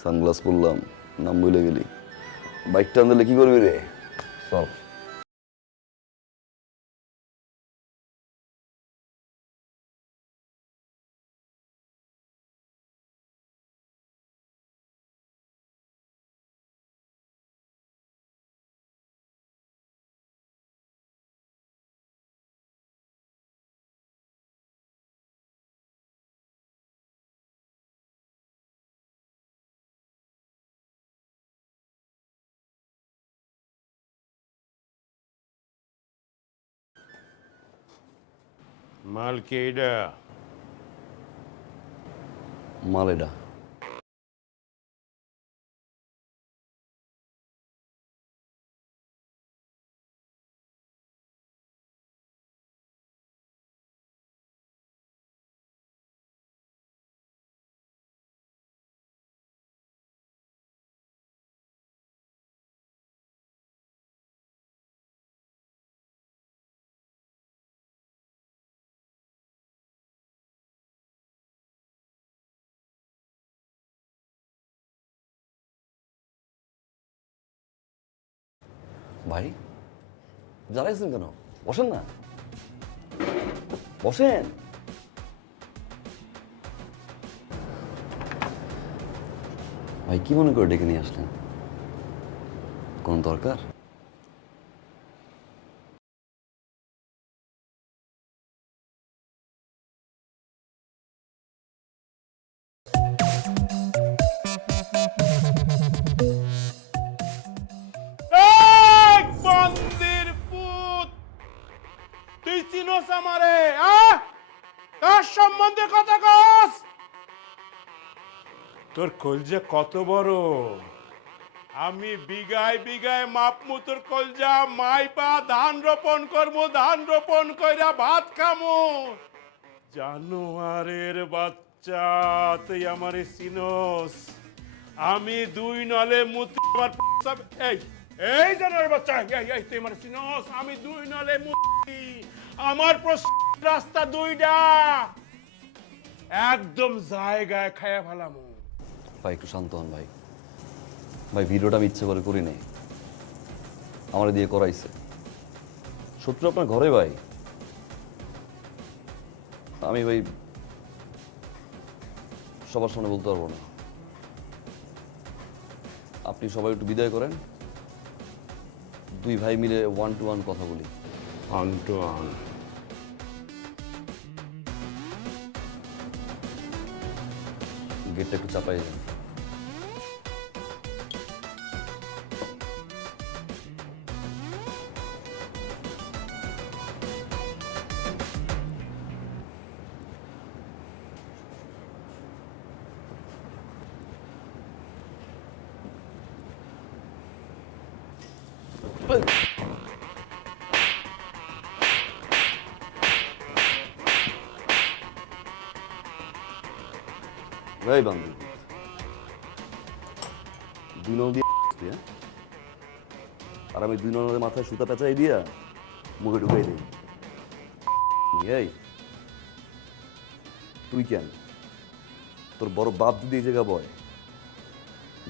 Sunglass পরলাম, নাম বলে গেলি। বাইকটা আনলে কি করবি রে? চল। মাল কে এটা? মালেডা। ভাই জ্বালাইছেন কেন? বসেন না, বসেন। ভাই কি মনে করে ডেকে নিয়ে আসলেন? কোন দরকার? এই বন্দির পুত, তুই চিনোস আমারে? তার সম্বন্ধে কথা কস? তোর কলজা কত বড়! আমি বিঘায় বিঘায় মাপমু তোর কলজা, মাইপা ধান রোপণ করবো, ধান রোপণ কইরা ভাত খামু। জানোয়ারের বাচ্চা, তুই আমারে চিনোস? আমি দুই নলে মুতি আমার এই এই জানোয়ারের বাচ্চা, এই তুই আমারে চিনোস? আমি দুই নলে মুতি, আমার রাস্তা দুইটা, একদম জায়গায় খায়া ফেলামু। ভাই একটু শান্ত হন ভাই। ভাই ভিডিওটা আমি ইচ্ছে করে করি নাই, আমার দিয়ে করাইছে। শত্রু আপনার ঘরে ভাই। আমি ভাই সবার সামনে বলতে পারবো না। আপনি সবাই একটু বিদায় করেন, দুই ভাই মিলে 1-to-1 কথা বলি। অন। গেটটা একটু চাপাই দেন। ভাই বান্ধব, দুই নল দিয়ে হ্যাঁ? আর আমি দুই নলের মাথায় সুতা পেঁচাই দিয়া মুখে ঢুকাই দিই। এই তুই কেন? তোর বড় বাপ যদি এই জায়গা বয়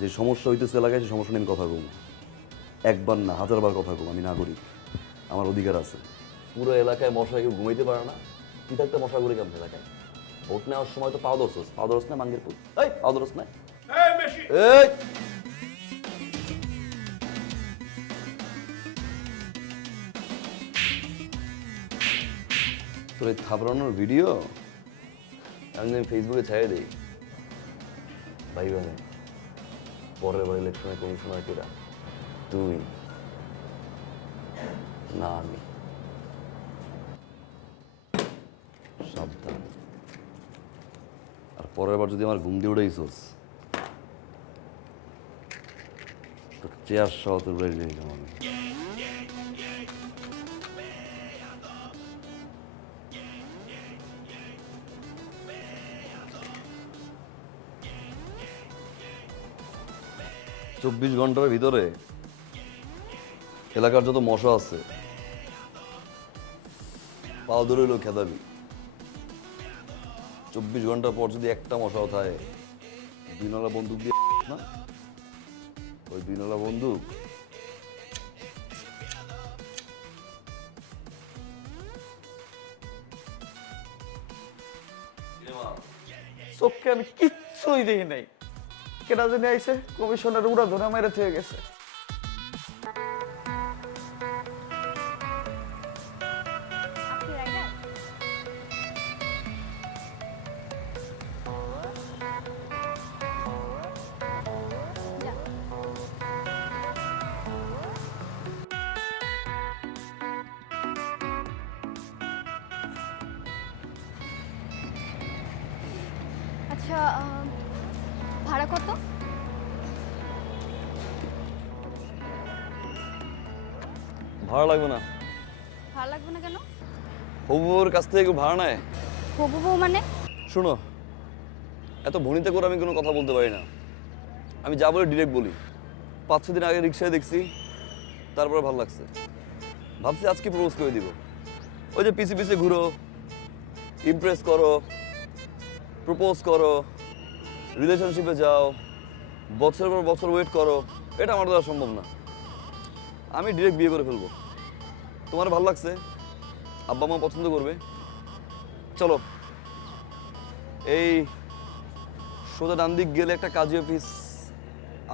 যে সমস্যা হইতেছে এলাকায়, সে সমস্যা নিয়ে আমি কথা কম। একবার না, 1000বার কথা কম। আমি নাগরিক, আমার অধিকার আছে। পুরো এলাকায় মশা কেউ ঘুমাইতে পারে না, তুই থাকতে মশা ঘুরে কেমন এলাকায়? ভোট নেওয়ার সময় তো পাও ধরস না মাঙ্গের পুত। এই পাও ধরস না? এই তোর এই থাবড়ানোর ভিডিও আমি ফেসবুকে ছাড়িয়ে দিই। ভাই মানে পরের বার ইলেকশনে কমিশনার কেরা? তুই না আমি। সাবধান। আর পরের বার যদি আমার ঘুম দিয়ে উঠেছিস, তোর চেয়ার সহ তোর বাড়ি নিয়ে যাবো আমি। চব্বিশ ঘন্টার ভিতরে এলাকার যত মশা আছে পাও ধরে হইলেও খেদাবি। 24 ঘন্টা পর যদি একটা মশাও থাকে, দুই নলা বন্দুক দিয়ে না? ওই 2 নলা বন্দুক চোখকে আমি কিচ্ছুই দেখি নাই। কেটা জানি আইছে কমিশনের উড়া ধরে মেরে থেকে গেছে। আচ্ছা, ভাড়া কত? ভাড়া লাগবে না। ভাড়া লাগবে না কেন? হবুর কাছ থেকে কেউ ভাড়া নেয়? হবু বউ মানে? শোনো, এত ভনিতে করে আমি কোনো কথা বলতে পারি না। আমি যা বলি ডিরেক্ট বলি। 5-6 দিন আগে রিক্সায় দেখছি, তারপরে ভালো লাগছে, ভাবছি আজকে প্রপোজ করে দিব। ওই যে পিছে পিছে ঘুরো, ইমপ্রেস করো, প্রপোজ করো, রিলেশনশিপে যাও, বছরের পর বছর ওয়েট করো, এটা আমার দ্বারা সম্ভব না। আমি ডিরেক্ট বিয়ে করে ফেলবো। তোমার ভালো লাগছে, আব্বা মা পছন্দ করবে, চলো। এই সোজা ডান দিক গেলে একটা কাজী অফিস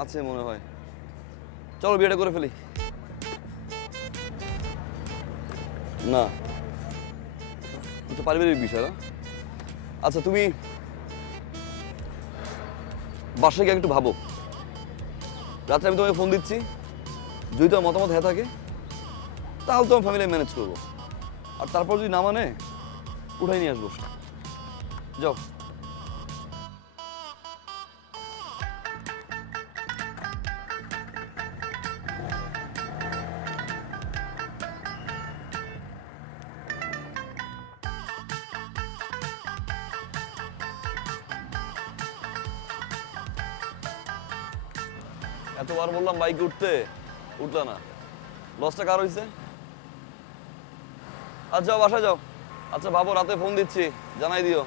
আছে মনে হয়, চলো বিয়েটা করে ফেলি। না, এটা পারিবারিক বিষয় না। আচ্ছা, তুমি বাসায় গিয়ে একটু ভাবো। রাত্রে আমি তোমাকে ফোন দিচ্ছি, যদি তোমার মতামত হ্যাঁ থাকে তাহলে তোমার ফ্যামিলি ম্যানেজ করবো, আর তারপর যদি না মানে উঠাই নিয়ে আসবো। যাও। এতবার বললাম বাইকে উঠতে, উঠলা না। লসটা কার হয়েছে? আচ্ছা যাও, বাসায় যাও। আচ্ছা ভাবো, রাতে ফোন দিচ্ছি, জানাই দিও।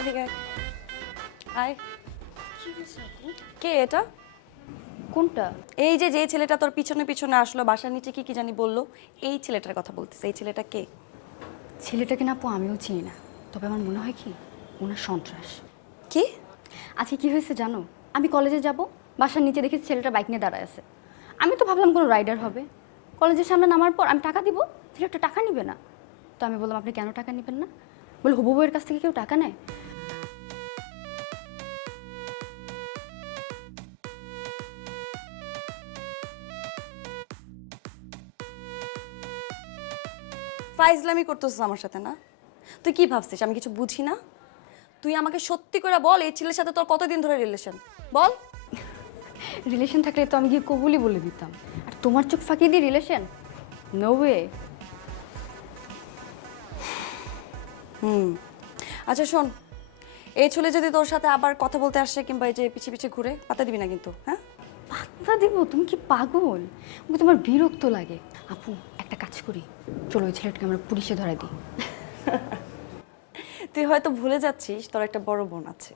এদিকে আয়। কে এটা? কোনটা? এই যে যে ছেলেটা তোর পিছনে পিছনে আসলো, বাসার নিচে কি কি জানি বললো, এই ছেলেটার কথা বলতেছে। এই ছেলেটা কে? ছেলেটাকে না আপু আমিও চিনি না, তবে আমার মনে হয় কি ওনার সন্ত্রাস। কি? আজকে কি হয়েছে জানো? আমি কলেজে যাব, বাসার নিচে দেখি ছেলেটা বাইক নিয়ে দাঁড়ায় আছে। আমি তো ভাবলাম কোনো রাইডার হবে। কলেজের সামনে নামার পর আমি টাকা দিব, ছেলেটা টাকা নিবে না। তো আমি বললাম আপনি কেন টাকা নেবেন না? বলে হবু বউয়ের কাছ থেকে কেউ টাকা নেয়? ফাইজলামি করতেছিস আমার সাথে না? তুই কি ভাবছিস আমি কিছু বুঝি না? তুই আমাকে সত্যি করে বল, এই ছেলের সাথে তোর কতদিন ধরে রিলেশন? বল। রিলেশন থাকলে তো আমি গিয়ে কবুলই বলে দিতাম। আর তোমার চোখ ফাঁকি দিয়ে রিলেশন? No way. আচ্ছা শোন, এই ছেলে যদি তোর সাথে আবার কথা বলতে আসে কিংবা এই যে পিছিয়ে পিছিয়ে ঘুরে, পাতা দিবি না কিন্তু, হ্যাঁ? পাত্তা দিব? তুমি কি পাগল? ওকে তোমার বিরক্ত লাগে। আপু একটা কাজ করি, চলো ওই ছেলেটাকে আমরা পুলিশে ধরা দিই। তুই হয়তো ভুলে যাচ্ছিস তোর একটা বড় বোন আছে।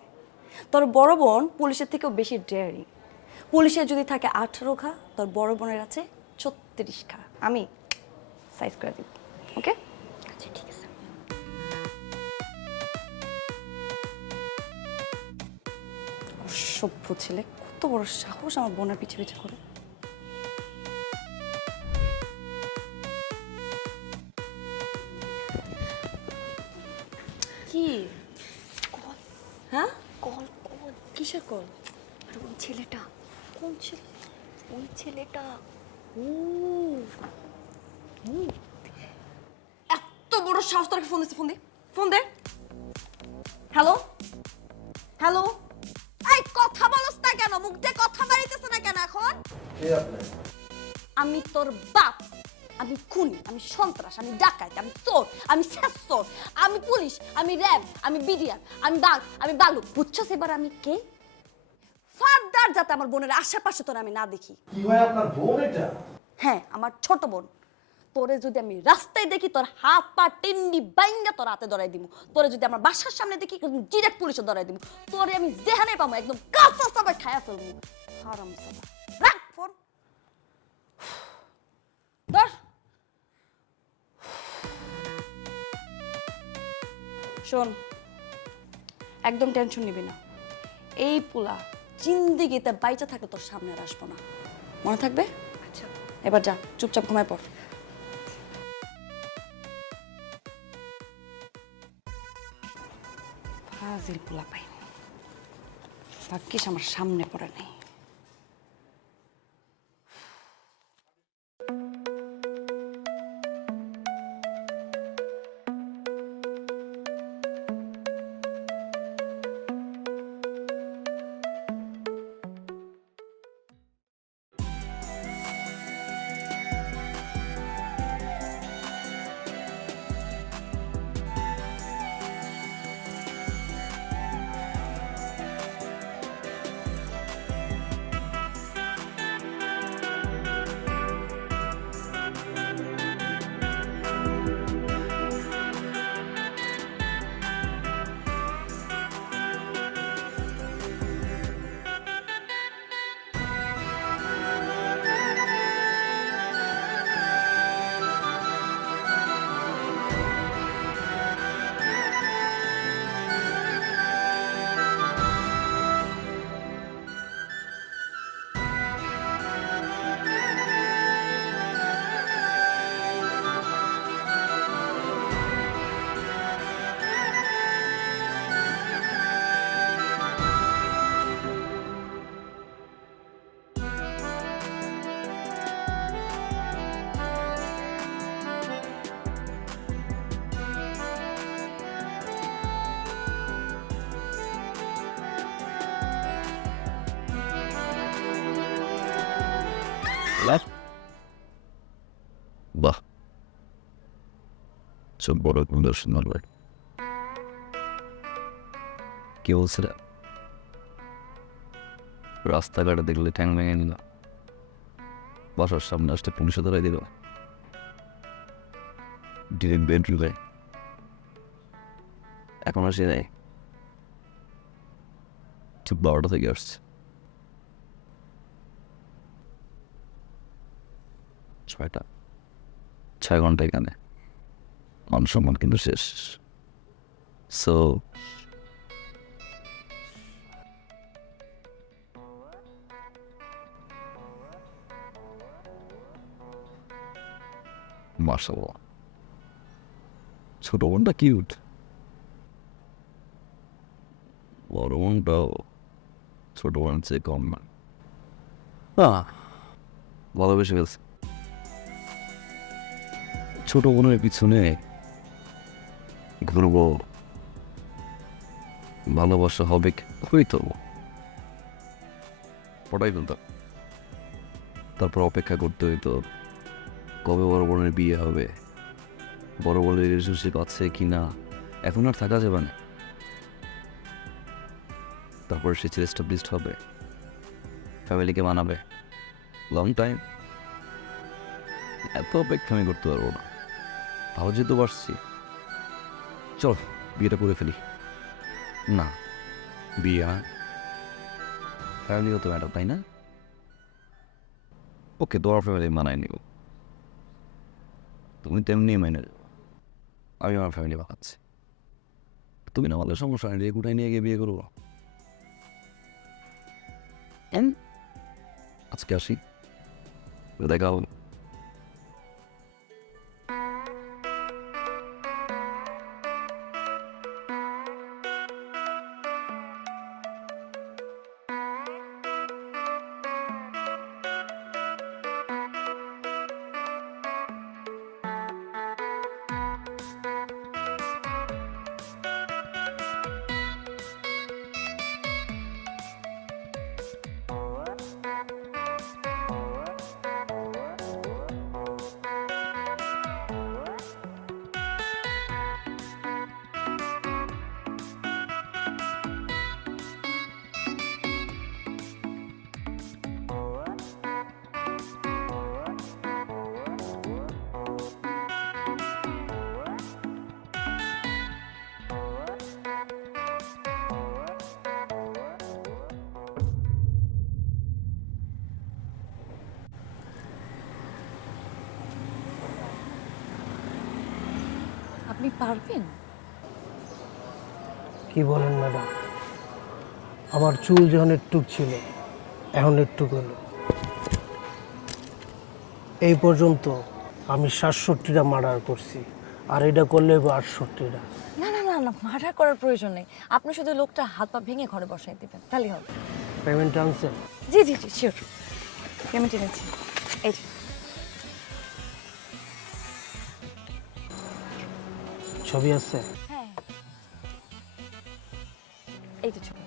তোর বড় বোন পুলিশের থেকেও বেশি ডেয়ারিং। পুলিশের যদি থাকে 18 ঘা, তোর বড় বোনের আছে 36 ঘা। আমি সাইজ করে দিব, ওকে? আচ্ছা ঠিক আছে। অসভ্য ছেলে, কত বড় সাহস আমার বোনের পিছে পিছে করে। কি? কল। হ্যাঁ? Call call. কিসের কল? আর ওই ছেলেটা। কোন ছেলে? ওই ছেলেটা। এত বড় সাহস তোর! ফোন দিচ্ছে, ফোন দে, ফোন দে। হ্যালো হ্যালো, এই কথা বলছ না কেন? মুখ দিয়ে কথা বাড়িতেছ না কেন এখন? আমি তোর বাপ, আমি খুনি, আমি সন্ত্রাস, আমি ডাকাত, আমি চোর, আমি শেষচোর, আমি পুলিশ, আমি র্যাব, আমি বিডিআর, আমি বাঘ, আমি বালুক। বুঝছস এবার আমি কে? ফার্দার যাতে আমার বোনের আশেপাশে তোর আমি না দেখি। কি হয় আপনার বোন এটা? হ্যাঁ আমার ছোট বোন। তোরে যদি আমি রাস্তায় দেখি তোর হাত পা টিন্ডি বাইঙ্গা তোর হাতে ধরাই দিব। তোরে যদি আমার বাসার সামনে দেখি ডিরেক্ট পুলিশে ধরাই দিব। তোরে আমি যেখানে পাবো একদম কাঁচা চাপায় খায়া ফেলবো। হারামজাদা। রাখ ফোন। ধর। শোন, একদম টেনশন নিবি না। এই পোলা জিন্দিগিতে বাইচা থাকে তোর সামনে আর আসবো না, মনে থাকবে? আচ্ছা। এবার যা, চুপচাপ ঘুমায় পড়। ফাজিল পোলা পাই, ভাগ্যিস আমার সামনে পড়ে নেই। বাহ, সব বড় সুন্দর। কি বলছে রে? রাস্তাঘাটে দেখলে ঠ্যাং ভেঙে নিল, বাসার সামনে আসতে পুলিশে ধরাই দিল, ডিরেক্ট বেডরুমে। এখন আসে নাই, ঠিক 12টা থেকে আসছে। 6 ঘন্টা এখানে, মান সম্মান কিন্তু শেষ। সো মাশাআল্লাহ, ছোট বোনটা কিউট, বড় বোনটাও ছোট বোনের চেয়ে কম না। ভালোবেসে ফেলছে। ছোট বোনের পিছনে ঘুরবো, ভালোবাসা হবে, হইতো পড়াই ফেলতাম। তারপর অপেক্ষা করতে হইতো কবে বড় বোনের বিয়ে হবে, বড় বোনের রিলেশনশিপ আছে কি না। এখন আর থাকা যাবে না। তারপর সে এস্টাবলিশড হবে, ফ্যামিলিকে মানাবে। লং টাইম, এত অপেক্ষা আমি করতে পারবো না। তাও যেহেতু পারছি, চল বিয়েটা করে ফেলি। না, বিয়ে ফ্যামিলিগত ম্যাটার, তাই না? ওকে, তোমার ফ্যামিলি মানায় নিব, তুমি তেমনি মেনে যাবো। আমি আমার ফ্যামিলি বানাচ্ছি, তুমি না আমাদের সমস্যা নেই, কোথায় নিয়ে গিয়ে বিয়ে করবো। আজকে আসি, দেখা হবে। আপনি পারবেন? কি বলেন ম্যাডাম, আমার চুল যখন একটুক ছিল এখন একটুক হলো। এই পর্যন্ত আমি 67টা মার্ডার করছি, আর এটা করলে 68টা। না না না না, মার্ডার করার প্রয়োজন নেই। আপনি শুধু লোকটা হাত পা ভেঙে ঘরে বসাই দিবেন, তাহলেই হবে। পেমেন্ট আনছেন? জি জি জি, শিওর। পেমেন্ট এনেছি, এই যে। ছবি আছে? হ্যাঁ, এই যে ছবি।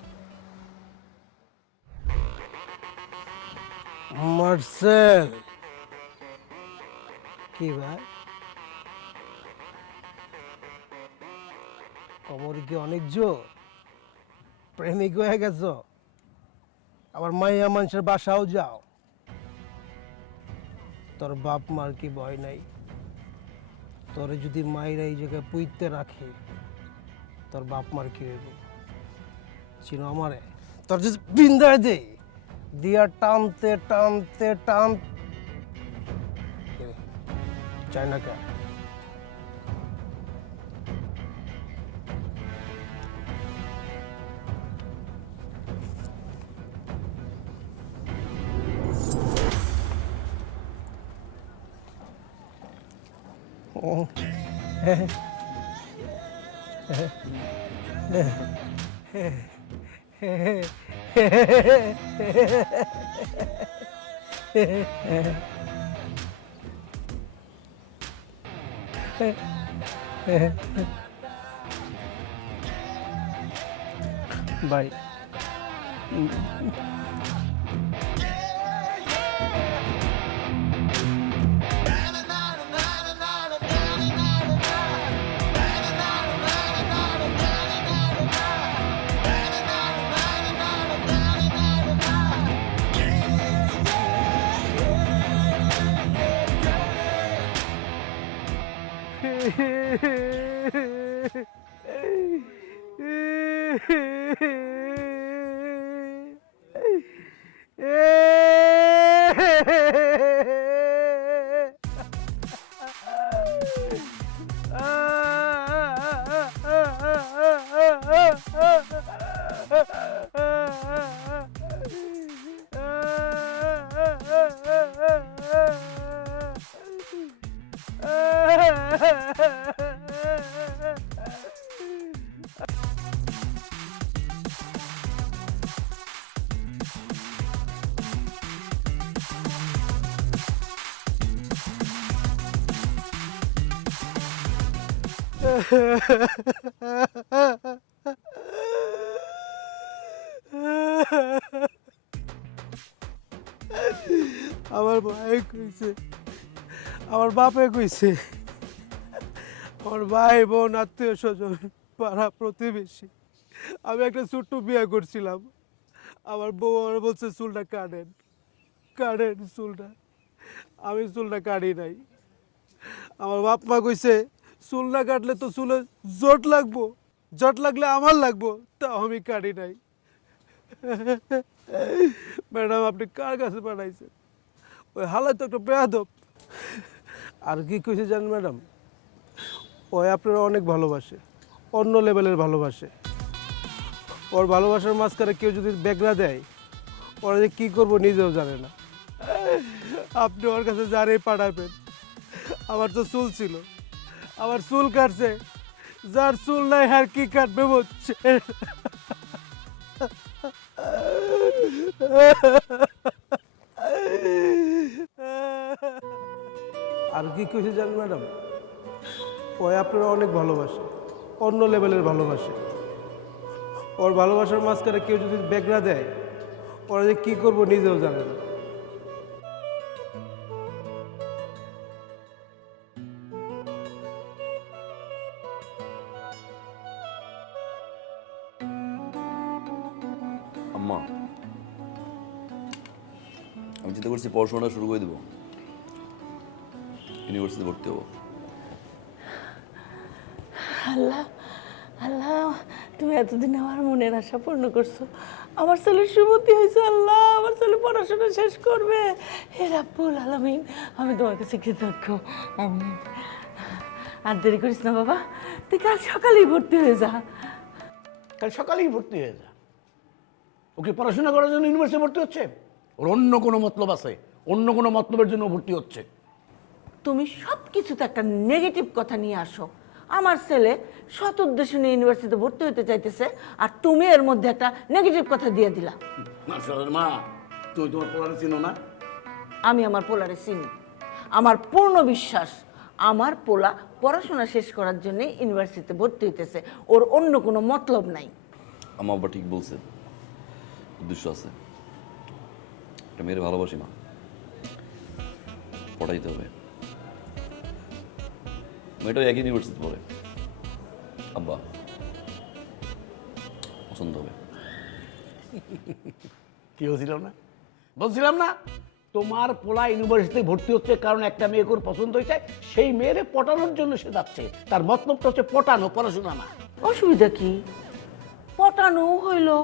মার্সেল, কি ভাই কোমর কি অনেক জোর? প্রেমিক হয়ে গেছ? আবার মাইয়া মানুষের বাসাও যাও? তোর বাপ মার কি ভয় নাই? তোরে যদি মায়েরা এই জায়গায় পুইতে রাখে তোর বাপ মার কি হইব? চিনো আমারে? তোর যদি বিন্দায় দে দিয়া টানতে টানতে টান চাই না কে? বাই। আমার ভাই কইছে, আমার বাপে কইছে, আমার ভাই বোন আত্মীয় স্বজন পাড়া প্রতিবেশী, আমি একটা ছোট্ট বিয়ে করছিলাম। আমার বউ আমার বলছে চুলটা কাটেন কাটেন চুলটা। আমি চুলটা কাটি নাই। আমার বাপ মা কইছে চুল না কাটলে তো চুলে জট লাগবো, জট লাগলে আমার লাগবো, তাও আমি কাটি নাই। ম্যাডাম আপনি কার কাছে পাঠাইছেন? ওই হালাই তো একটা বেয়াদব। আর কি কইছে জানেন ম্যাডাম? ওই আপনারা অনেক ভালোবাসে, অন্য লেভেলের ভালোবাসে। ওর ভালোবাসার মাঝখানে কেউ যদি বেগরা দেয় ওরা যে কী করবো নিজেও জানে না। আপনি ওর কাছে যারেই পাঠাবেন। আমার তো চুল ছিল, আমার চুল কাটছে, যার চুল নাই আর কি কাটবে বলছে। আর কি কইছে জানেন ম্যাডাম? ওই আপনারা অনেক ভালোবাসে, অন্য লেভেলের ভালোবাসে। ওর ভালোবাসার মাঝখানে কেউ যদি বেগরা দেয় ওরা যে কী করবো নিজেও জানে না। আম্মা, আমি চিন্তা করছি পড়াশোনাটা শুরু করে দেবো, ইউনিভার্সিটি ভর্তি হবো। আল্লাহ আল্লাহ, তুমি এতদিন আমার মনের আশা পূর্ণ করছো। আমার ছেলের সুমতি হয়েছে। আল্লাহ, আমার ছেলে পড়াশোনা শেষ করবে। হে রাব্বুল আলামিন, আমি তোমার কাছে কৃতজ্ঞ। আমিন। আর দেরি করিস না বাবা, তুই কাল সকালেই ভর্তি হয়ে যা। কাল সকালেই ভর্তি হয়ে যা। ওকে পড়াশোনা করার জন্য ইউনিভার্সিটি ভর্তি হচ্ছে? ওর অন্য কোনো মতলব আছে, অন্য কোনো মতলবের জন্য ভর্তি হচ্ছে। তুমি সব কিছুতে একটা নেগেটিভ কথা নিয়ে আসো। আমার ছেলে সৎ উদ্দেশ্য নিয়ে ইউনিভার্সিটিতে ভর্তি হতে চাইতেছে, আর তুমি এর মধ্যে একটা নেগেটিভ কথা দিয়ে দিলা। মা, তুমি তোমার পোলারে চিনো না? আমি আমার পোলারে চিনি। আমার পূর্ণ বিশ্বাস আমার পোলা পড়াশোনা শেষ করার জন্য ইউনিভার্সিটিতে ভর্তি হইতেছে, ওর অন্য কোনো মতলব নাই। আমার বাবা ঠিক বলছে, উদ্দেশ্য আছে। একটা মেয়ের ভালোবাসি মা, পড়াইতে হবে। মেয়েটাও একই ইউনিভার্সিটি পড়ে, আব্বা পছন্দ হবে। কি বলছিলাম না? বলছিলাম না তোমার পোলা ইউনিভার্সিটিতে ভর্তি হচ্ছে কারণ একটা মেয়েকে ওর পছন্দ হয়েছে, সেই মেয়েরে পটানোর জন্য সে যাচ্ছে। তার মতলবটা হচ্ছে পটানো, পড়াশোনা না। অসুবিধা কি? পটানো হইলো,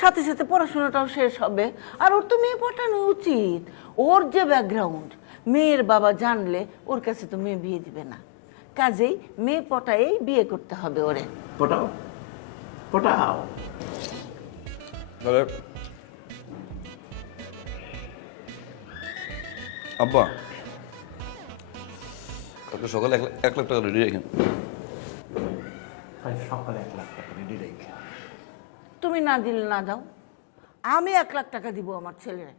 সাথে সাথে পড়াশোনাটাও শেষ হবে। আর ওর তো মেয়ে পটানো উচিত। ওর যে ব্যাকগ্রাউন্ড, মেয়ের বাবা জানলে ওর কাছে তো মেয়ে বিয়ে দিবে না। কাজেই মেয়ে পটায়েই বিয়ে করতে হবে ওরে। পটাও, পটাও। তাহলে আব্বা কালকে সকালে 1 লাখ টাকা রেডি রেখেন। সকালে 1 লাখ টাকা রেডি রেখে। তুমি না দিলে না দাও, আমি 1 লাখ টাকা দিব আমার ছেলের।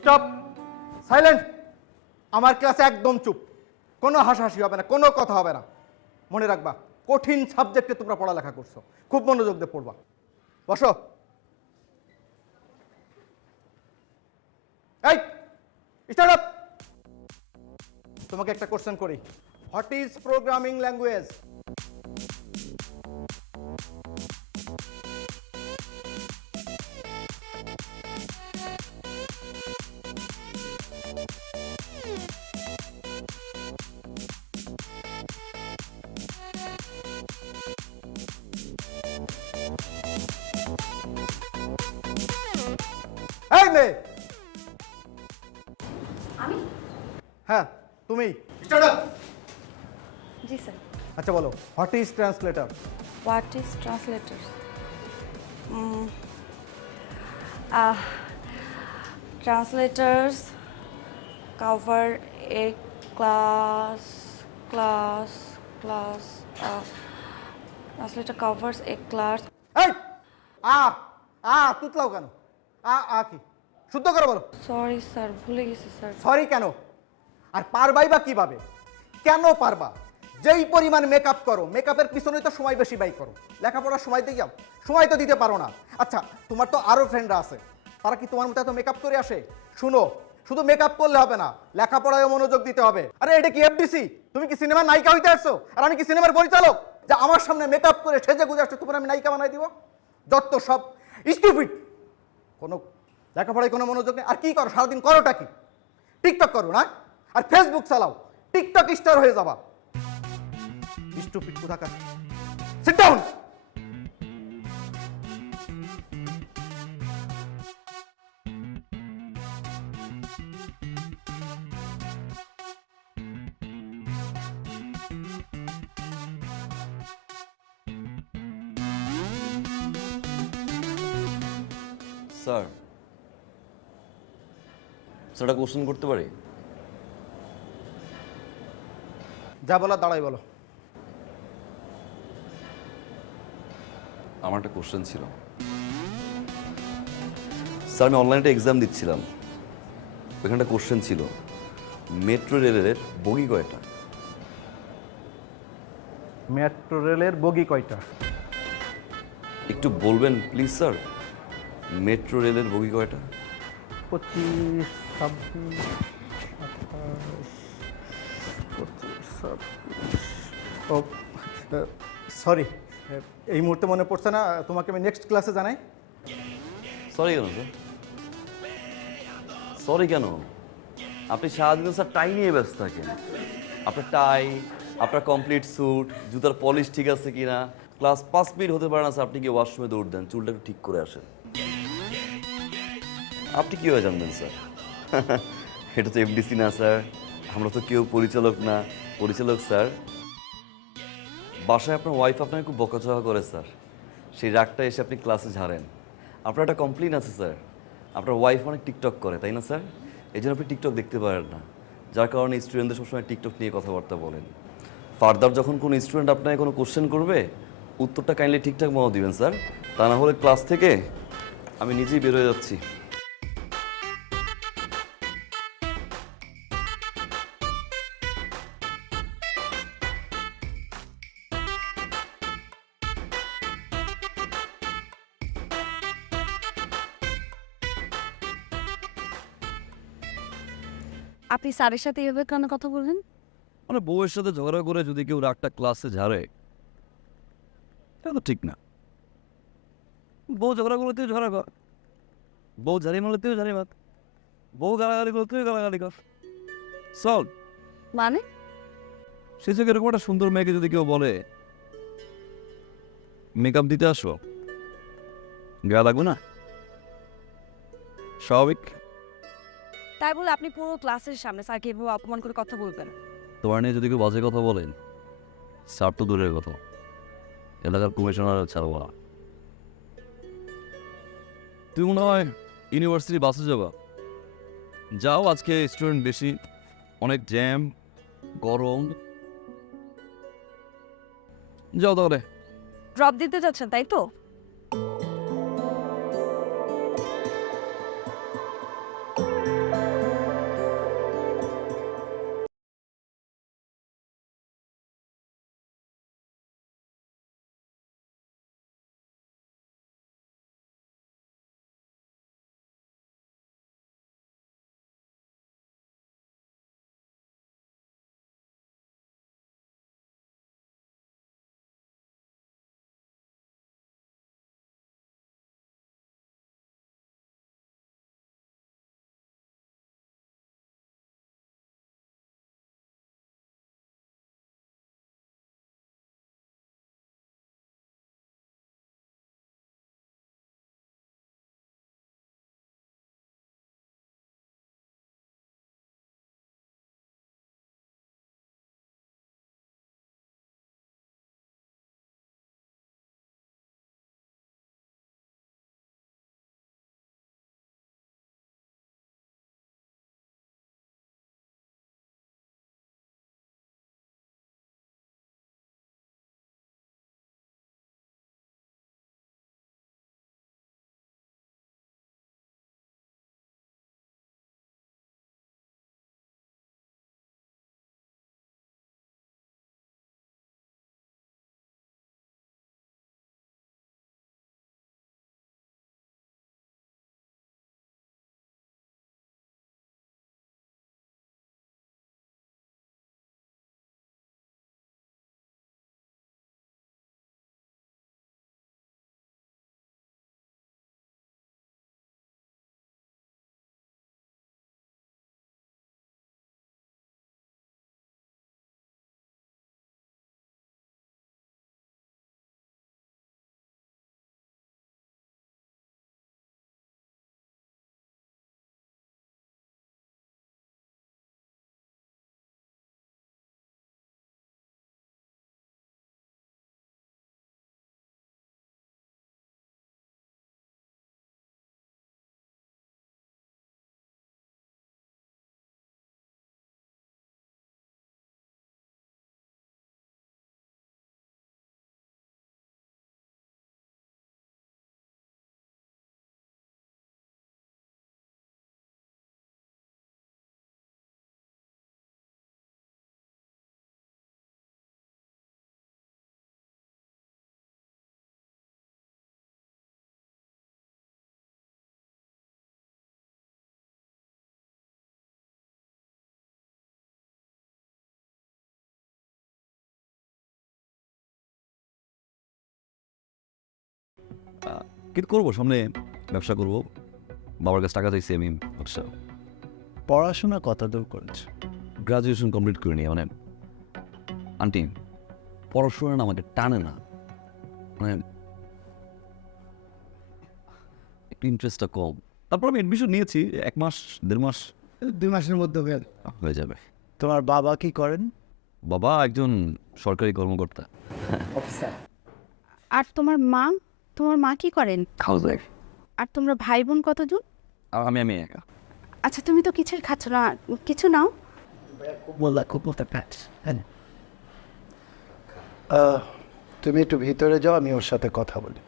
Stop, silent. আমার ক্লাসে একদম চুপ, কোনো হাসাহাসি হবে না, কোনো কথা হবে না। মনে রাখবা, কঠিন সাবজেক্টে তোমরা পড়ালেখা করছো, খুব মনোযোগ দিয়ে পড়বা। বসো। এই স্টার্ট আপ। তোমাকে একটা কোশ্চেন করি, হোয়াট ইজ প্রোগ্রামিং ল্যাঙ্গুয়েজ? এই মেয়ে। আমি? হ্যাঁ তুমি। Start up. জি স্যার। আচ্ছা বলো, what is translator? What is translators? Translators cover a class. Translator covers a class. এই তুতলাও কেন? কি শুদ্ধ করে বলো। সরি স্যার, ভুলে গেছি স্যার। সরি কেন? আর পারবাই বা কিভাবে? কেন পারবা? যেই পরিমাণ মেকআপ করো, মেকআপের পিছনে তো সময় বেশি ব্যয় করো। লেখাপড়ার সময় দিয়ে যাও, সময় তো দিতে পারো না। আচ্ছা তোমার তো আরো ফ্রেন্ডরা আছে, তারা কি তোমার মতো এত মেকআপ করে আসে? শুনো, শুধু মেকআপ করলে হবে না, লেখাপড়ায় মনোযোগ দিতে হবে। আরে এটা কি এফডিসি? তুমি কি সিনেমার নায়িকা হইতে আসছো? আর আমি কি সিনেমার পরিচালক যে আমার সামনে মেকআপ করে সেজে গুজে আসছো তোমার আমি নায়িকা বানাই দিব? যত সব স্টুপিড। কোনো লেখাপড়ায় কোনো মনোযোগ নেই। আর কি করো সারাদিন? করোটা কি? টিকটক করো না? আর ফেসবুক চালাও, টিকটক স্টার হয়ে যাবা। স্টুপিড কোথাকার। Sit down. স্যার, স্যারটা কোশ্চেন করতে পারি? যা বলা দাঁড়াই বলো। আমার একটা কোশ্চেন ছিল স্যার। আমি অনলাইনে একটা এক্সাম দিচ্ছিলাম, ওইখানে একটা কোশ্চেন ছিল, মেট্রো রেলের বগি কয়টা? মেট্রো রেলের বগি কয়টা? একটু বলবেন প্লিজ স্যার, মেট্রো রেলের বগি কয়টা? 25, 26, 28, 25, 26। ও সরি, এই মুহূর্তে মনে পড়ছে না, তোমাকে আমি নেক্সট ক্লাসে জানাই। সরি কেন স্যার? সরি কেন? আপনি সারাদিন স্যার টাই নিয়ে ব্যস্ত থাকেন। আপনার টাই, আপনার কমপ্লিট স্যুট, জুতার পলিশ ঠিক আছে কিনা, ক্লাস 5 মিনিট হতে পারে না স্যার আপনি গিয়ে ওয়াশরুমে দৌড় দেন, চুলটা একটু ঠিক করে আসেন। আপনি কীভাবে জানবেন স্যার? এটা তো এফডিসি না স্যার, আমরা তো কেউ পরিচালক না। পরিচালক স্যার, বাসায় আপনার ওয়াইফ আপনাকে খুব বকাঝকা করে স্যার, সেই রাগটা এসে আপনি ক্লাসে ঝাড়েন। আপনার একটা কমপ্লেন আছে স্যার, আপনার ওয়াইফ অনেক টিকটক করে তাই না স্যার? এই জন্য আপনি টিকটক দেখতে পারেন না, যার কারণে স্টুডেন্টদের সবসময় টিকটক নিয়ে কথাবার্তা বলেন। ফার্দার যখন কোনো স্টুডেন্ট আপনাকে কোনো কোশ্চেন করবে, উত্তরটা কাইন্ডলি ঠিকঠাক মতো দিবেন স্যার, তা না হলে ক্লাস থেকে আমি নিজেই বের হয়ে যাচ্ছি। আপনি স্যারের সাথে এভাবে কেন কথা বললেন? মানে বউয়ের সাথে ঝগড়া করে যদি কেউ রাগটা ক্লাসে ঝাড়ে, এটা তো ঠিক না। বউ ঝগড়া করলে তুই ঝগড়া কর, বউ ঝাড়ি মারলে তুই ঝাড়ি মার, বউ গালাগালি করলে তুই গালাগালি কর, চল। মানে সে থেকে এরকম একটা সুন্দর মেয়েকে যদি কেউ বলে মেকআপ দিতে আসো, গায়ে লাগবে না? স্বাভাবিক। তাই বলে আপনি পুরো ক্লাসের সামনে স্যারকে এভাবে অপমান করে কথা বলবেন? তোমার নিয়ে যদি কেউ বাজে কথা বলেন, স্যার তো দূরের কথা, এলাকার কমিশনার ছাড়বো না। তুই মনে হয় ইউনিভার্সিটি বাসে যাবা, যাও, আজকে স্টুডেন্ট বেশি, অনেক জ্যাম, গরম, যাও তাহলে। ড্রপ দিতে যাচ্ছেন তাই তো? কিন্তু করবো, সামনে ব্যবসা করব, বাবার কাছে টাকা চাইছি আমি। আচ্ছা, পড়াশোনা কত দূর করেছো? গ্রাজুয়েশন কমপ্লিট করিনি। মানে আন্টি, পড়াশোনা না আমাকে টানে না, মানে একটু ইন্টারেস্টটা কম। তারপর আমি অ্যাডমিশন নিয়েছি, 1 মাস 1.5 মাস 2 মাসের মধ্যে হয়ে যাবে। তোমার বাবা কি করেন? বাবা একজন সরকারি কর্মকর্তা। অফিসার। আর তোমার মা কি করেন? House wife. আর তোমরা ভাই বোন কতজন? আমি একা। আচ্ছা, তুমি তো কিছুই খাচ্ছ না, কিছু নাও। তুমি একটু ভিতরে যাও, আমি ওর সাথে কথা বলি।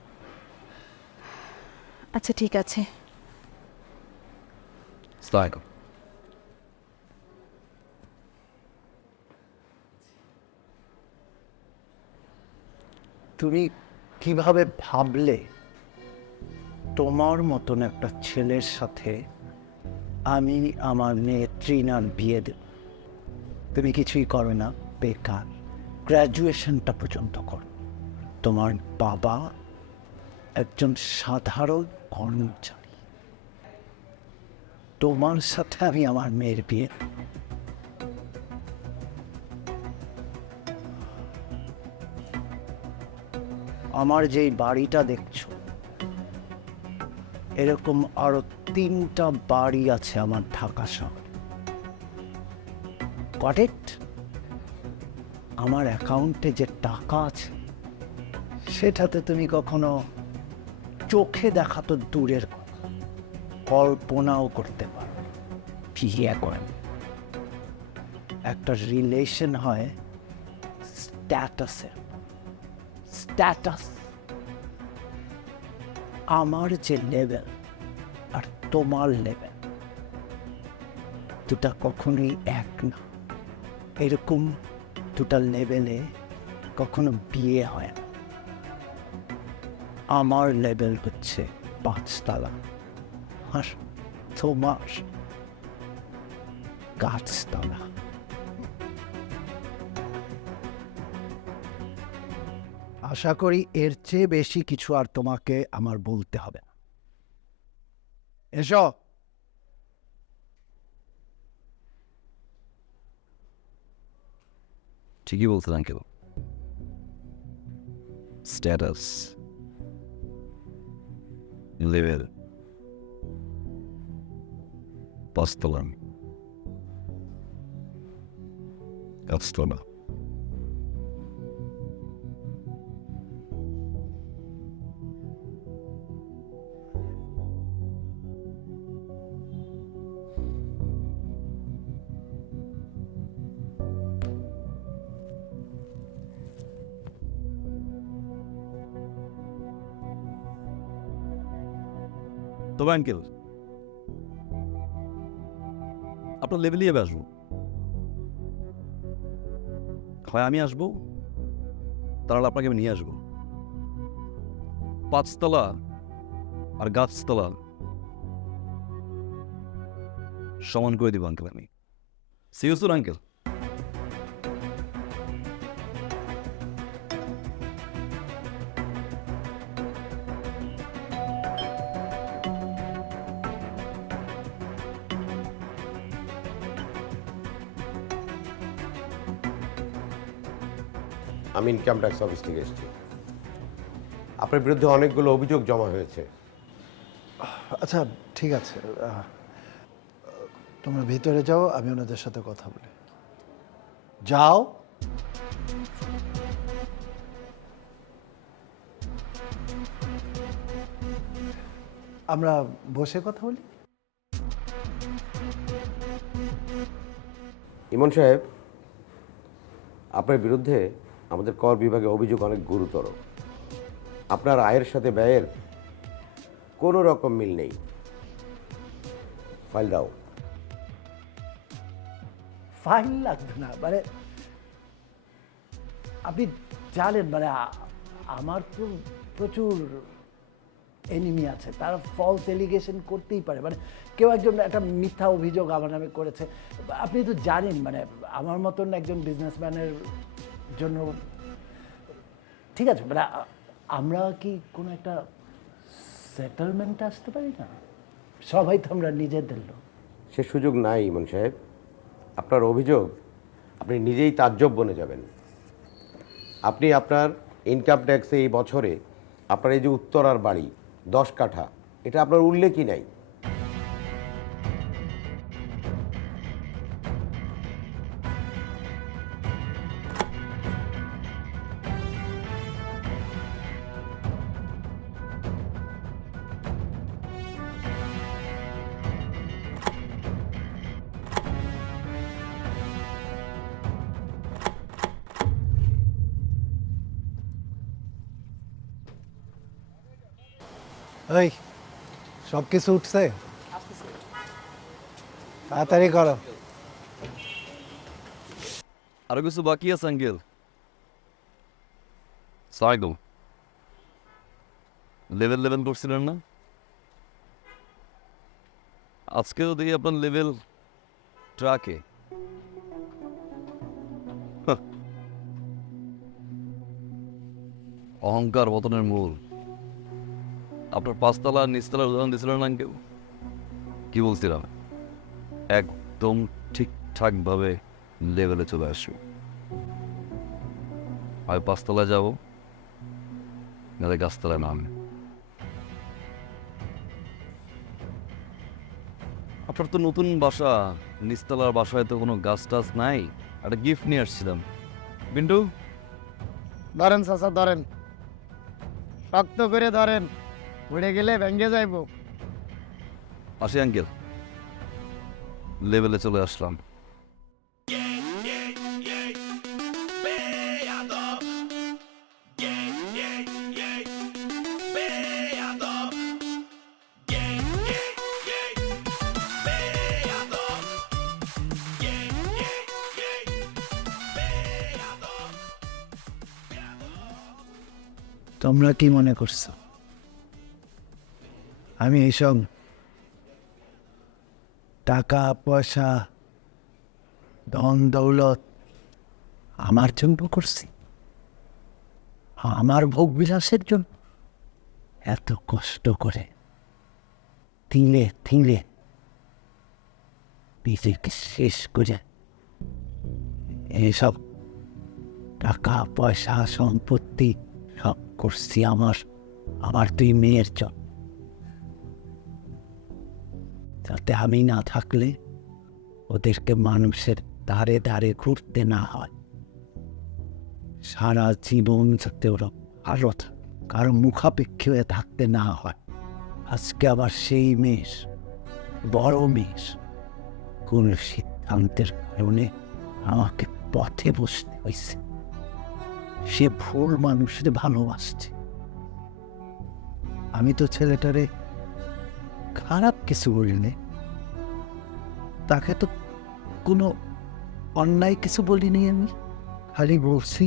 আচ্ছা ঠিক আছে। আসসালামু তুমি কিভাবে ভাবলে তোমার মতন একটা ছেলের সাথে আমি আমার মেয়ে ট্রিনার বিয়ে দেব? তুমি কিছুই করো না, বেকার, গ্র্যাজুয়েশনটা পর্যন্ত করো। তোমার বাবা একজন সাধারণ কর্মচারী, তোমার সাথে আমি আমার মেয়ের বিয়ে দেব? আমার যেই বাড়িটা দেখছো, এরকম আরো 3টা বাড়ি আছে আমার ঢাকা শহরে। কারেক্ট? আমার অ্যাকাউন্টে যে টাকা আছে সেটাতে তুমি কখনো চোখে দেখা তো দূরের কথা, কল্পনাও করতে পারো। বিয়ে করেন, একটা রিলেশন হয় স্ট্যাটাসের। স্ট্যাটাস, আমার যে লেভেল আর তোমার লেভেল দুটা কখনোই এক না। এরকম দুটা লেভেলে কখনো বিয়ে হয় না। আমার লেভেল হচ্ছে 5 তলা, আর তোমার গাছতলা। আশা করি এর চেয়ে বেশি কিছু আর তোমাকে আমার বলতে হবে না। এসো। ঠিকই বলছেন আঙ্কেল, স্ট্যাটাস, লেভেল, 5 তলা, গাছতলা। তবে আঙ্কেল, আপনার লেভেলই আমি আসবো, হয় আমি আসবো, তাহলে আপনাকে আমি নিয়ে আসবো। 5 তলা আর গাছতলা সমান করে দিব আঙ্কেল আমি। See you soon uncle. আমি ইনকাম ট্যাক্স অফিস থেকে এসেছি। আপনার বিরুদ্ধে অনেকগুলো অভিযোগ জমা হয়েছে। আচ্ছা ঠিক আছে, তোমরা ভিতরে যাও, আমি ওনাদের সাথে কথা বলি। যাও। আমরা বসে কথা বলি। ইমন সাহেব, আপনার বিরুদ্ধে আমাদের কর বিভাগে অভিযোগ অনেক গুরুতর। আপনার আয়ের সাথে ব্যয়ের কোনো রকম মিল নেই। ফাইল দাও। ফাইল লাগবে না, মানে আপনি জানেন, মানে আমার তো প্রচুর এনিমি আছে, তারা ফলস এলিগেশন করতেই পারে। মানে কেউ একজন একটা মিথ্যা অভিযোগ আমার নামে করেছে, আপনি তো জানেন, মানে আমার মতন একজন বিজনেসম্যানের জন্য। ঠিক আছে, মানে আমরা কি কোনো একটা সেটেলমেন্টে আসতে পারি না? সবাই তো আমরা নিজেদের লোক। সে সুযোগ নাই ইমন সাহেব। আপনার অভিযোগ আপনি নিজেই তাজ্জব বনে যাবেন। আপনি আপনার ইনকাম ট্যাক্সে এই বছরে আপনার এই যে উত্তরার বাড়ি 10 কাঠা, এটা আপনার উল্লেখই নাই। এই সব কিছু উঠছে? তাড়াতাড়ি করো। আরো কিছু বাকি আছে আঙ্কেল। সাইকেল লেভেল করছিলেন না? আজকেও দেখি আপনার লেভেল ট্রাকে। অহংকার পতনের মূল। আপনার 5 তলা আর নিচতলার উদাহরণ দিয়েছিলেন না কেউ? কি বলছিলাম? একদম ঠিকঠাক ভাবে লেভেলে চলে আসো। আমি 5 তলায় যাবো, নাহলে গাছতলায় নামে। আপনার তো নতুন বাসা, নিচতলার বাসায় তো কোনো গাছ টাছ নাই। একটা গিফট নিয়ে আসছিলাম। বিন্টু ধরেন চাচা, ধরেন, শক্ত করে ধরেন, উড়ে গেলে ভেঙে যাইব। আসি আঙ্কেল, লেভেলে চলে আসলাম। তোমরা কি মনে করছো আমি এইসব টাকা পয়সা ধন দৌলত আমার জন্য করছি? আমার ভোগ বিলাসের জন্য? এত কষ্ট করে তিলে তিলে নিজেকে শেষ করে এইসব টাকা পয়সা সম্পত্তি সব করছি আমার 2 মেয়ের জন্য, যাতে আমি না থাকলে ওদেরকে মানুষের ধারে ধারে ঘুরতে না হয়, সারা জীবন যাতে ওরা আরো কারো মুখাপেক্ষী হয়ে থাকতে না হয়। আজকে আবার সেই মেষ, বড় মেষ, কোন সিদ্ধান্তের কারণে আমাকে পথে বসতে হয়েছে। সে ভুল মানুষের ভালোবাসছে। আমি তো ছেলেটারে খারাপ কিছু বলিনি, তাকে তো কোনো অন্যায় কিছু বলিনি। আমি খালি বলছি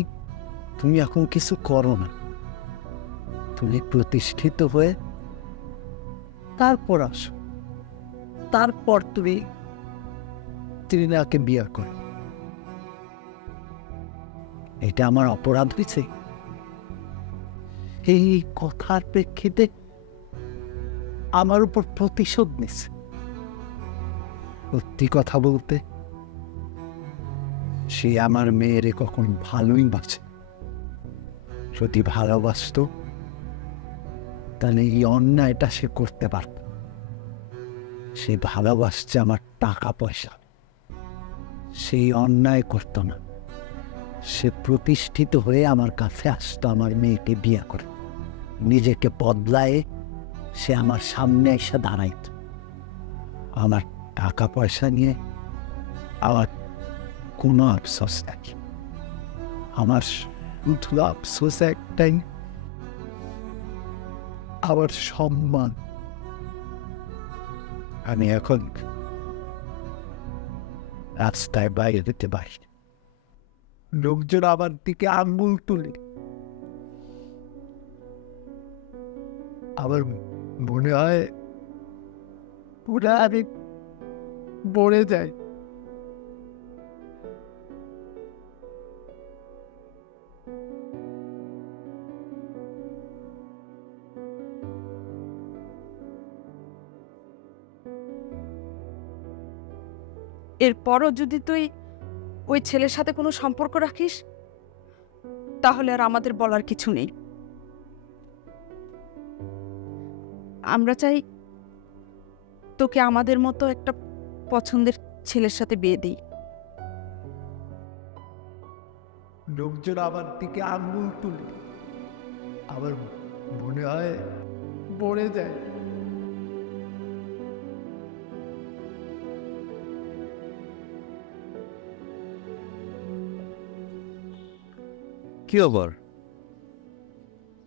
তুমি এখন কিছু করো না, তুমি প্রতিষ্ঠিত হয়ে তারপর আসো, তারপর তুমি তৃণাকে বিয়ে করো। এটা আমার অপরাধ হয়েছে? এই কথার প্রেক্ষিতে আমার উপর প্রতিশোধ নিছে। সত্যি কথা বলতে, সে আমার মেয়েরে কখন ভালোই বাঁচে। যদি ভালোবাসতো তাহলে এই অন্যায়টা সে করতে পারত। সে ভালোবাসছে আমার টাকা পয়সা, সেই অন্যায় করতো না। সে প্রতিষ্ঠিত হয়ে আমার কাছে আসতো আমার মেয়েকে বিয়ে করে। নিজেকে বদলায় সে আমার সামনে এসে দাঁড়াইত। আমার টাকা পয়সা নিয়ে আমার কোনো আফসোস নেই। আমার শুধু আফসোস একটাই, আমার সম্মান। আমি এখন রাস্তায় বাইরে যেতে পারি, লোকজন আমার দিকে আঙ্গুল তুলে। আমার মনে হয় পুরা আমি মরে যাই। এরপরও যদি তুই ওই ছেলের সাথে কোনো সম্পর্ক রাখিস তাহলে আর আমাদের বলার কিছু নেই। আমরা চাই তোকে আমাদের মতো একটা পছন্দের ছেলের সাথে বিয়ে দিই। লোকজন আমার দিকে আঙুল তুলে আমার মনে হয় মরে যায়। কি আবার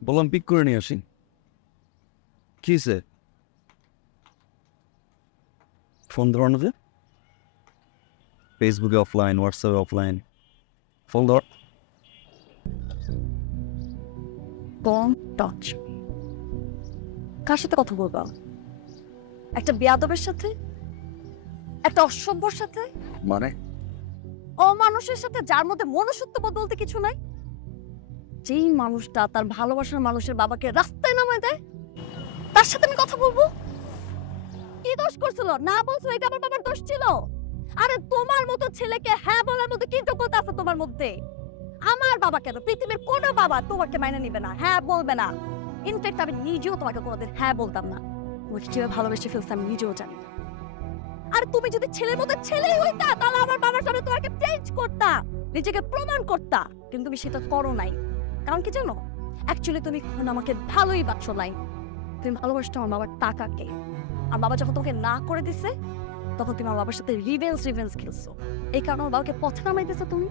বললাম পিক করে নিয়ে আসি। কি সে ফোন ধরানো যে ফেসবুকে অফলাইন, হোয়াটসঅ্যাপে অফলাইন, ফোন ধর। Don't touch. কার সাথে কথা বলবা? একটা বেয়াদবের সাথে? একটা অসভ্যর সাথে? মানে অমানুষের সাথে, যার মধ্যে মনুষ্যত্ববোধ বলতে কিছু নাই। যেই মানুষটা তার ভালোবাসার মানুষের বাবাকে রাস্তায় নামায় দেয়, তার সাথে আমি কথা বলবো? কি দোষ করছিল? না বলছো এটা আমার বাবার দোষ ছিল? আরে তোমার মতো ছেলেকে হ্যাঁ বলার মতো কি যোগ্যতা আছে তোমার মধ্যে? আমার বাবা কেন, পৃথিবীর কোনো বাবা তোমাকে মাইনে নিবে না, হ্যাঁ বলবে না। ইনফ্যাক্ট আমি নিজেও তোমাকে কোনোদিন হ্যাঁ বলতাম না। তোমাকে কিভাবে ভালোবেসে ফেলছে আমি নিজেও জানি না। আর তুমি যদি ছেলের মতো ছেলেই হইতা তাহলে আমার বাবার সামনে তোমাকে চেঞ্জ করতা, নিজেকে প্রমাণ করতা, কিন্তু তুমি সেটা করো নাই। কারণ কি জানো, অ্যাকচুয়ালি তুমি আমাকে ভালোই বাসো নাই। তুমি ভালোবাসতো আমার বাবার টাকাকে। আর বাবা যখন তোমাকে না করে দিছে তখন তুমি আমার বাবার সাথে রিভেঞ্জ খেলছো। এই কারণে আমার বাবাকে পথে নামাই দিছো তুমি।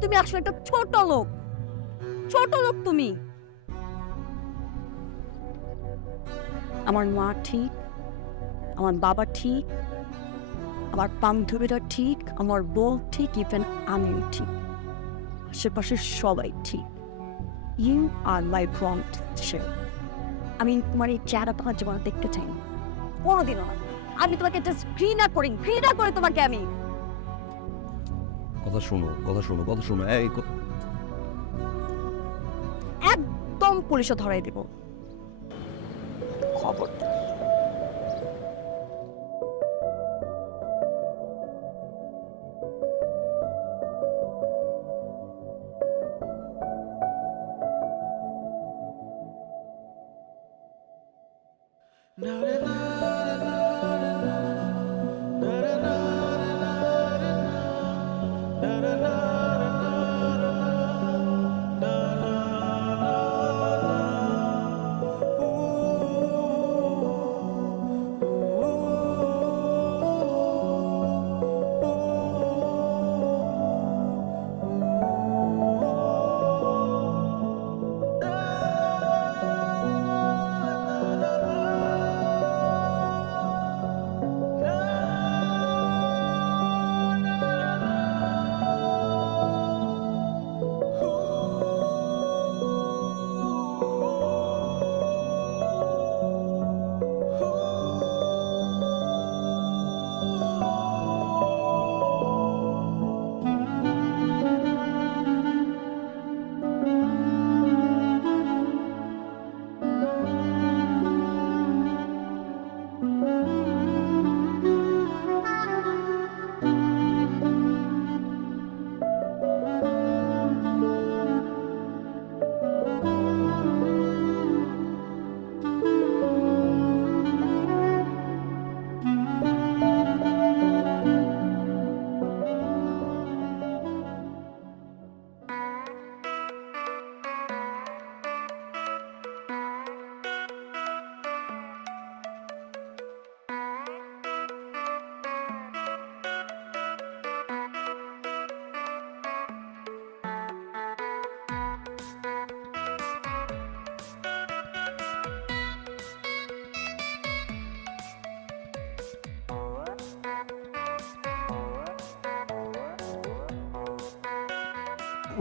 তুমি আসলে একটা ছোট লোক, ছোট লোক তুমি। আমার মা ঠিক, আমার বাবা ঠিক, আমার বান্ধবীরা ঠিক, আমার বউ ঠিক, ইভেন আমিও ঠিক, আশেপাশের সবাই ঠিক। You are my brand share. আমি তোমার এই চেহারা তোমার জীবনে দেখতে চাই না, কোনোদিনও না। আমি তোমাকে জাস্ট ঘৃণা করে তোমাকে আমি। কথা শোনো, কথা শোনো, কথা শোনো। এই একদম পুলিশে ধরাই দেব। খবর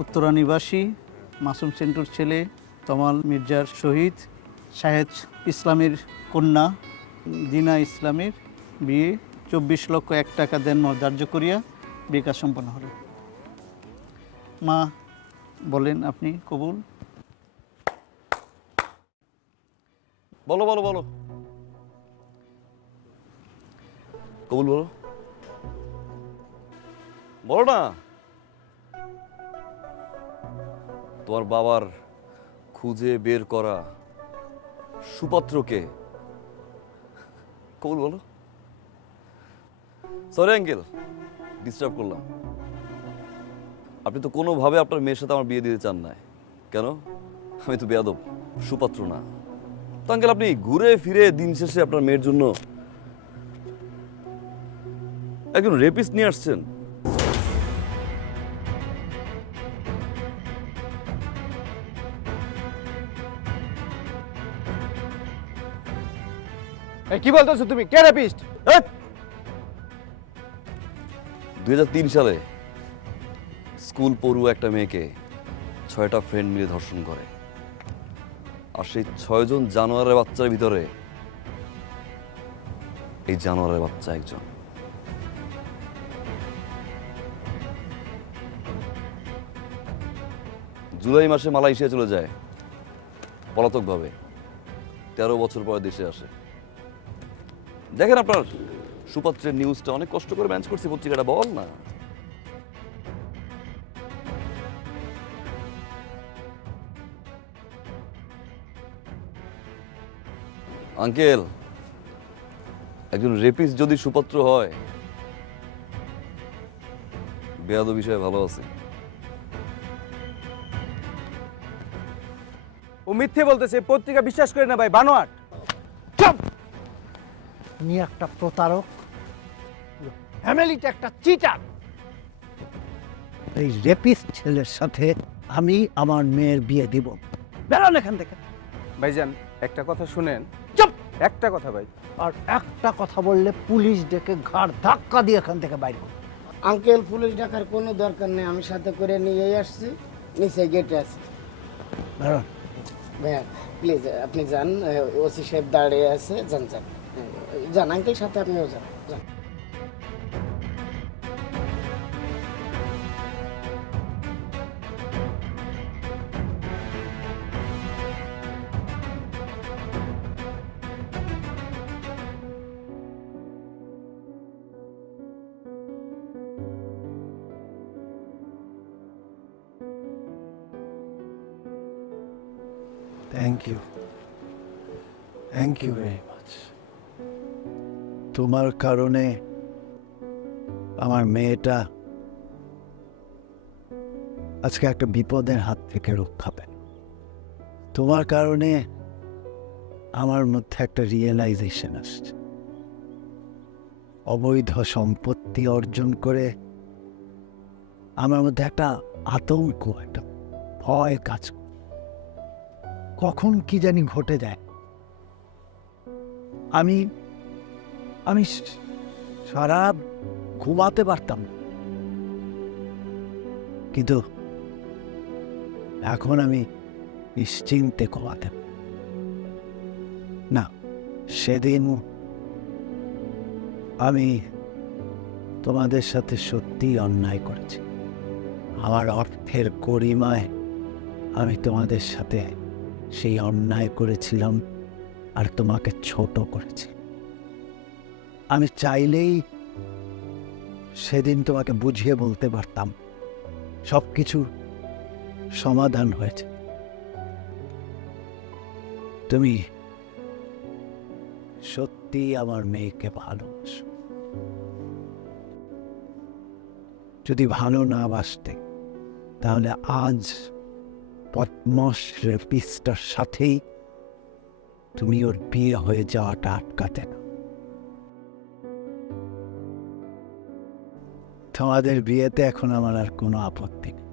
উত্তরা নিবাসী মাসুম সেন্টুর ছেলে তমাল মির্জার শহীদ শাহেদ ইসলামের কন্যা দিনা ইসলামের বিয়ে 24,01,000 টাকা দেন ধার্য করিয়া বিয়ে কাজ সম্পন্ন হল। মা বলেন আপনি কবুল। বলো বলো বলো। কবুল বলো, বলো না। তোমার বাবার খুঁজে বের করা সুপাত্রকে, কবুল বলো। সরি আঙ্কেল, ডিস্টার্ব করলাম। আপনি তো কোনোভাবে আপনার মেয়ের সাথে আমার বিয়ে দিতে চান না। কেন? আমি তো বেয়াদব, সুপাত্র না তো আঙ্কেল। আপনি ঘুরে ফিরে দিন শেষে আপনার মেয়ের জন্য একজন রেপিস্ট নিয়ে আসছেন। কি বলতেছো তুমি? কে রেপিস্ট? 2003 সালে স্কুল পড়ুয়া একটা মেয়েকে 6টা ফ্রেন্ড মিলে ধর্ষণ করে। আর সেই 6 জন জানোয়ারের বাচ্চার ভিতরে এই জানোয়ারের বাচ্চা একজন। জুলাই মাসে মালয়েশিয়া চলে যায় পলাতকভাবে, 13 বছর পরে দেশে আসে। দেখেন আপনার সুপাত্রের নিউজটা অনেক কষ্ট করে ম্যানেজ করছি, পত্রিকাটা বল না। আঙ্কেল, একজন রেপিস্ট যদি সুপাত্র হয়, বেয়াদ বিষয়ে ভালো আছে। ও মিথ্যে বলতেছে, পত্রিকা বিশ্বাস করে না ভাই, বানোয়াট। তুমি একটা প্রতারক, ফ্যামিলিটা একটা চিটার। এই রেপিস্ট ছেলের সাথে আমি আমার মেয়ের বিয়ে দিব। বেরোন এখান থেকে। ভাইজান একটা কথা শুনেন। চুপ! একটা কথা ভাই। আর একটা কথা বললে পুলিশ ডেকে ঘাড় ধাক্কা দিয়ে এখান থেকে বাইর করো। আঙ্কেল, পুলিশ ডাকার কোনো দরকার নেই, আমি সাথে করে নিয়ে আসছি, নিচে গেটে আছি। বেরোন। ভাইয়া প্লিজ আপনি যান, ওসি সাহেব দাঁড়িয়ে আছে, যান যান যান আঙ্কেল, সাথে আপনিও যান যান। Thank you, thank you very much. তোমার কারণে আমার মেয়েটা আজকে একটা বিপদের হাত থেকে রক্ষা পেল। তোমার কারণে আমার মধ্যে একটা রিয়েলাইজেশন আসছে। অবৈধ সম্পত্তি অর্জন করে আমার মধ্যে একটা আতঙ্ক, একটা ভয় কাজ করে। কখন কি জানি ঘটে যায়। আমি আমি সারা ঘুমাতে পারতাম না, কিন্তু এখন আমি নিশ্চিন্তে ঘুমাতে পারি। না, সেদিন আমি তোমাদের সাথে সত্যি অন্যায় করেছি। আমার অর্থের গরিমায় আমি তোমাদের সাথে সেই অন্যায় করেছিলাম আর তোমাকে ছোট করেছি। আমি চাইলেই সেদিন তোমাকে বুঝিয়ে বলতে পারতাম সব কিছু সমাধান হয়েছে। তুমি সত্যি আমার মেয়েকে ভালোবাসো। যদি ভালো না বাসতে তাহলে আজ পদ্মস রেপিস্টার সাথেই তুমি ওর বিয়ে হয়ে যাওয়াটা আটকাতে না। তোমাদের বিয়েতে এখন আমার আর কোনো আপত্তি নেই।